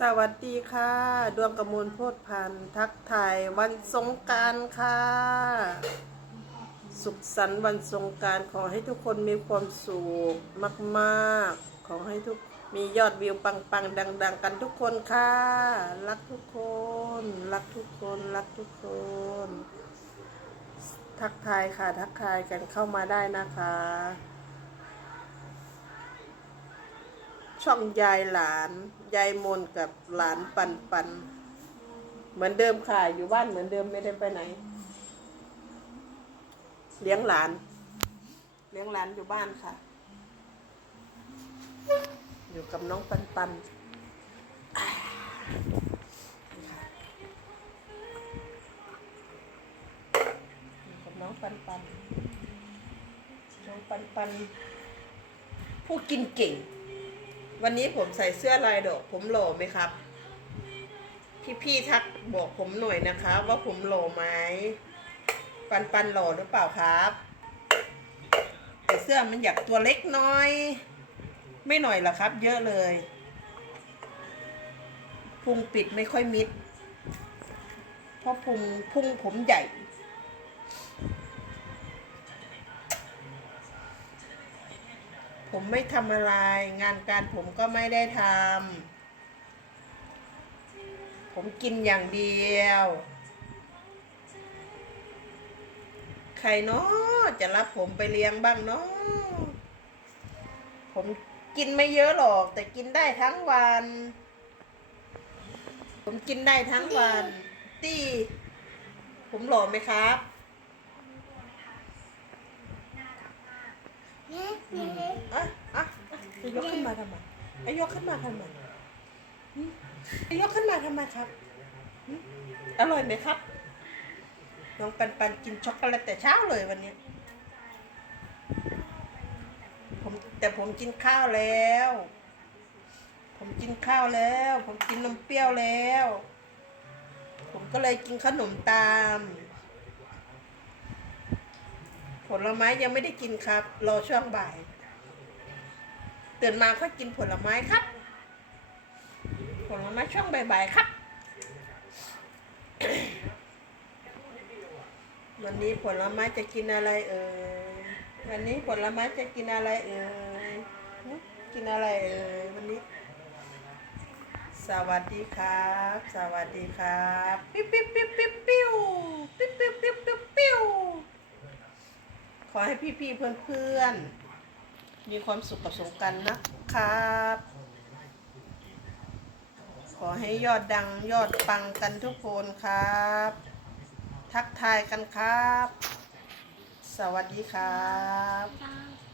สวัสดีค่ะ ดวงกระมวลโพธพันธ์ทักทายวันสงการค่ะ สุขสันต์วันสงการขอให้ทุกคนมีความสุขมาก ๆ ขอให้ทุกมียอดวิวปัง ๆ ดัง ๆ กันทุกคนค่ะ รักทุกคน รักทุกคน รักทุกคน ทักทายค่ะ ทักทายกันเข้ามาได้นะคะ ช่องยายหลาน ยายมนกับหลานปันปัน เหมือนเดิมค่ะ อยู่บ้านเหมือนเดิมไม่ได้ไปไหน เลี้ยงหลาน เลี้ยงหลานอยู่บ้านค่ะ อยู่กับน้องปันปันอ่านี่ค่ะอยู่กับน้องปันปัน น้องปันปัน ผู้กินเก่ง วันนี้ผมใส่เสื้อลายดอก ผมหล่อไหมครับ พี่ๆทักบอกผมหน่อยนะคะ ว่าผมหล่อไหมปันปันหล่อหรือเปล่าครับแต่เสื้อมันอยากตัวเล็กน้อย ไม่หน่อยหรอครับ เยอะเลยพุงปิดไม่ค่อยมิด เพราะพุงพุงผมใหญ่ ผมไม่ทำอะไร งานการผมก็ไม่ได้ทำผมกินอย่างเดียว ใครเนาะจะรับผมไปเลี้ยงบ้างเนาะผมกินไม่เยอะหรอก แต่กินได้ทั้งวัน ผมกินได้ทั้งวัน ตี้ ผมหล่อไหมครับ อะอะอะจะ ยกขึ้นมาทำไมไอ้ยกขึ้นมาทำไมไอ้ยกขึ้นมาทำไมครับ อร่อยไหมครับ น้องปันปันกินช็อกโกแลตแต่เช้าเลยวันนี้ผมแต่ผมกินข้าวแล้ว ผมกินข้าวแล้ว ผมกินนมเปรี้ยวแล้ว ผมก็เลยกินขนมตาม ผลไม้ยังไม่ได้กินครับ รอช่วงบ่าย ตื่นมาค่อยกินผลไม้ครับ ผลไม้ช่วงบ่ายๆครับ วันนี้ผลไม้จะกินอะไรเอ่ยวันนี้ผลไม้จะกินอะไรเอ่ยกินอะไรเอ่ยวันนี้ สวัสดีครับ สวัสดีครับปิ๊บปิ๊บปิ๊บปิ๊บปิ๊วปิ๊บปิ๊บปิ๊บปิ๊บปิ๊วขอให้พี่ๆเพื่อนๆ มีความสุขกับสงการนะครับ ขอให้ยอดดังยอดปังกันทุกคนครับ ทักทายกันครับ สวัสดีครับครับ